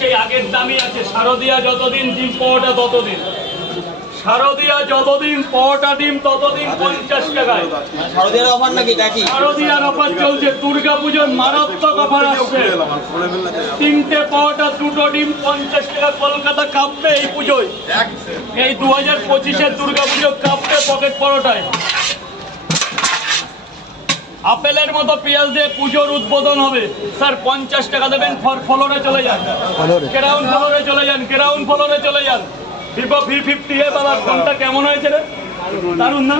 সেই আগের দামই আছে। শারদিয়া যতদিন ডিম পাওয়াটা ততদিন। শারদিয়া যতদিন পাওয়াটা ডিম ততদিন পঞ্চাশ টাকায়। শারদীয়ার অফার নাকি? কাকি শারদিয়ার অফার চলছে। দুর্গা পুজোর মারাত্মক অফার আসছে। তিনটে পাওয়াটা দুটো ডিম পঞ্চাশ টাকা। কলকাতা কাঁপবে এই পুজোয়। এই দু হাজার পঁচিশের দুর্গা পুজো কাঁপবে পকেট পরোটায়। আপেলের মতো পেঁয়াজ দিয়ে পুজোর উদ্বোধন হবে। স্যার পঞ্চাশ টাকা দেবেন ফর ফলরে চলে যান। কেরাউন ফলরে চলে যান কেরাউন ফলরে চলে যান। ভিভো ভি ফিফটি এ বাবা ফোনটা কেমন হয়েছে রে? দারুণ না?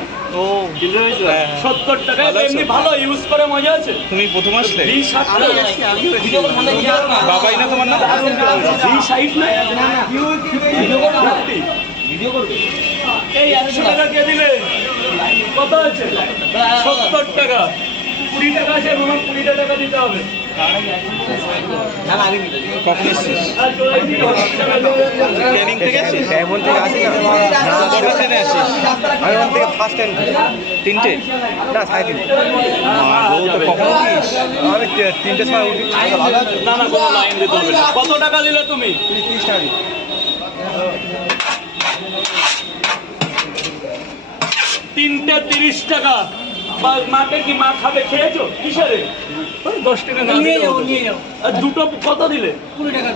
সত্তর এমনি ভালো ইউজ করে মজা আছে। তুমি প্রথম আসলে? বাবাই না তোমার না। ভি না? ভিডিও করবে এই একশো টাকা কে দিলে? কত আছে? সত্তর টাকা। কুড়ি টাকা আছে হয় কুড়িটা টাকা দিতে হবে। না না আমি কখন এসছিস আর চলে দিতে হবে। ট্রেনিং থেকে এমন থেকে আসি না কটা ট্রেনে আসিস আমি ওখান থেকে ফার্স্ট টাইম তিনটে? না সাড়ে তিন তো কখন উঠিস আমি তিনটে সময় উঠি। না না কোনো লাইন দিতে হবে। কত টাকা দিলে তুমি? তিরিশ টাকা তিনটে তিরিশ টাকা। মাকে কি মা খাবে খেয়েছো? কিসেরে? ওই দশ টাকা না নিয়ে যাও নিয়ে যাও। আর দুটো কত দিলে? কুড়ি টাকা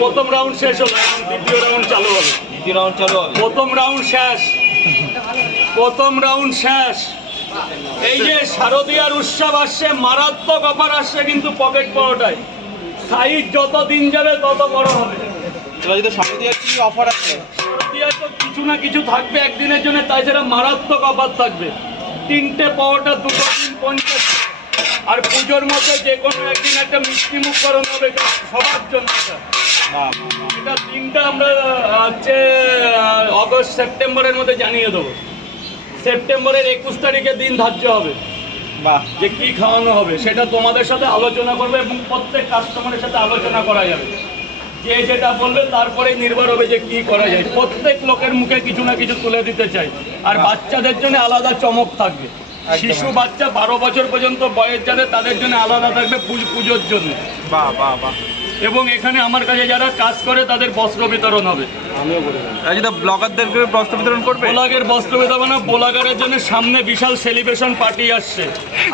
প্রথম রাউন্ড শেষ হলো দ্বিতীয় রাউন্ড চালু হবে। দ্বিতীয় রাউন্ড চালু হবে। প্রথম রাউন্ড শেষ। প্রথম রাউন্ড শেষ। এই যে শারদীয়ার উৎসব আসছে মারাত্মক অফার আসছে কিন্তু পকেট পরোটায়। সাইজ যত দিন যাবে তত বড় হবে। এবার যদি শারদীয়ার কি অফার আছে? শারদীয়ার তো কিছু না কিছু থাকবে একদিনের জন্য তাছাড়া মারাত্মক অফার থাকবে। তিনটে পাওয়াটা দুটো দিন পঞ্চাশ। আর পুজোর মধ্যে যে কোনো একদিন একটা মিষ্টি মুখ করানো হবে সবার জন্য এটা। দিনটা আমরা হচ্ছে অগস্ট সেপ্টেম্বরের মধ্যে জানিয়ে দেবো। সেপ্টেম্বরের একুশ তারিখে দিন ধার্য হবে। যে কি খাওয়ানো হবে সেটা তোমাদের সাথে আলোচনা করবে এবং প্রত্যেক কাস্টমারের সাথে আলোচনা করা যাবে। যে যেটা বলবে তারপরে নির্ভর হবে যে কি করা যায়। প্রত্যেক লোকের মুখে কিছু না কিছু তুলে দিতে চাই। আর বাচ্চাদের জন্য আলাদা চমক থাকবে। শিশু বাচ্চা বারো বছর পর্যন্ত বয়স যাদের তাদের জন্য আলাদা থাকবে পুজ- পুজোর জন্য। বা বা বাহ। এবং এখানে আমার কাছে যারা কাজ করে তাদের বস্ত্র বিতরণ হবে। ব্লগারদেরকে বস্ত্র বিতরণ করবে? বোলাগের বস্ত্র বিতরণ বোলাগারের জন্য সামনে বিশাল সেলিব্রেশন পার্টি আসছে।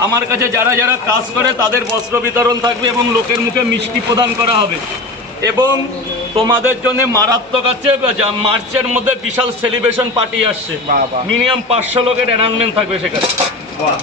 আমার কাছে যারা যারা কাজ করে তাদের বস্ত্র বিতরণ থাকবে এবং লোকের মুখে মিষ্টি প্রদান করা হবে। এবং তোমাদের জন্য মারাত্মক আছে মার্চের মধ্যে বিশাল সেলিব্রেশন পার্টি আসছে। মিনিমাম পাঁচশো লোকের অ্যানাউন্সমেন্ট থাকবে সেখানে। বাহ।